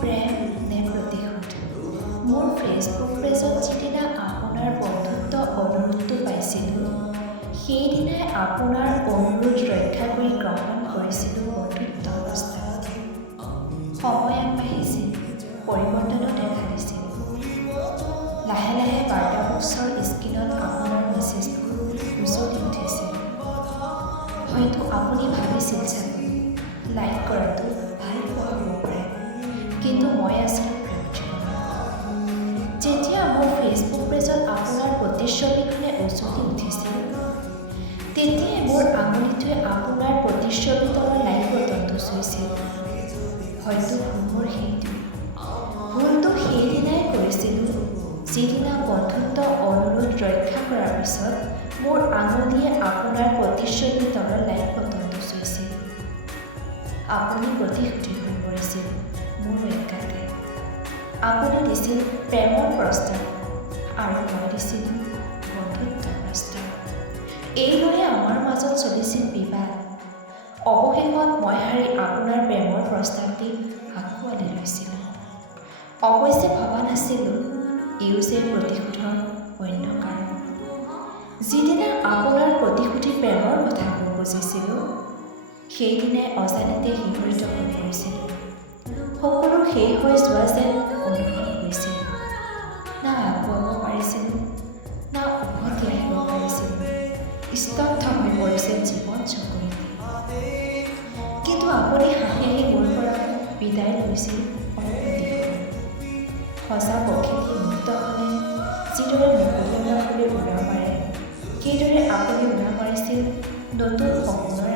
প্ৰেম নে প্ৰতিশোধ? মোৰ ফেচবুক পেজত যিদিনা আপোনাৰ বন্ধুত্ব অনুৰোধটো পাইছিলোঁ, সেইদিনাই আপোনাৰ অনুৰোধ ৰক্ষা কৰি গ্ৰহণ কৰিছিলোঁ বন্ধুত্ব প্ৰস্তাৱ। সময় আগবাঢ়িছিল, পৰিৱৰ্তনো দেখা দিছিল। লাহে লাহে বাৰ্তা বক্সৰ স্ক্ৰীণত আপোনাৰ মেছেজবোৰ উজলি উঠিছিল। হয়তো আপুনি ভাবিছিল চাগে লাইক কৰাটো ভাল পোৱা হ'ব পাৰে, কিন্তু মই আছিলোঁ ব্যক্তিগত। যেতিয়া মোৰ ফেচবুক পেজত আপোনাৰ প্ৰতিচ্ছবিখনে উজলি উঠিছিল, তেতিয়াই মোৰ আঙুলিটোৱে আপোনাৰ প্ৰতিচ্ছবিটোৰ লাইক বটনটো চুইছিল। হয়তো ভুল ভুলটো সেইদিনাই কৰিছিলোঁ, যিদিনা বন্ধুত্ব অনুৰোধ ৰক্ষা কৰাৰ পিছত মোৰ আঙুলিয়ে আপোনাৰ প্ৰতিচ্ছবিটোৰ লাইক বটনটো চুইছিল। আপুনি প্ৰতিশ্ৰুতি হৈ পৰিছিল মোৰ একাতে। আপুনি দিছিল প্ৰেমৰ প্ৰস্তাৱ আৰু মই দিছিলোঁ বন্ধুত্ব প্ৰস্তাৱ। এইদৰে আমাৰ মাজত চলিছিল বিবাদ। অৱশেষত মই হাৰি আপোনাৰ প্ৰেমৰ প্ৰস্তাৱ দি আঁকোৱালি লৈছিলোঁ। অৱশ্যে ভবা নাছিলোঁ ইও যে প্ৰতিশোধৰ অন্য কাৰণ। যিদিনা আপোনাৰ প্ৰতিশ্ৰুতি প্ৰেমৰ কথাবোৰ বুজিছিলোঁ, সেইদিনাই অজানিতে শিহৰিত হৈ পৰিছিলোঁ। সকলো শেষ হৈ যোৱা যেন অনুভৱ হৈছিল। না আগুৱাব পাৰিছিলোঁ, না উভতি আহিব পাৰিছিলোঁ। স্তব্ধ হৈ পৰিছিল জীৱন চকুৰেদি। কিন্তু আপুনি হাঁহি হাঁহি মোৰ পৰা বিদায় লৈছিল সঁচা প্ৰকৃতি মুক্ত হ'লে যিদৰে মুকলি আকাশলৈ উৰা মাৰে, সেইদৰে আপুনি উৰা মাৰিছিল নতুন সপোনৰ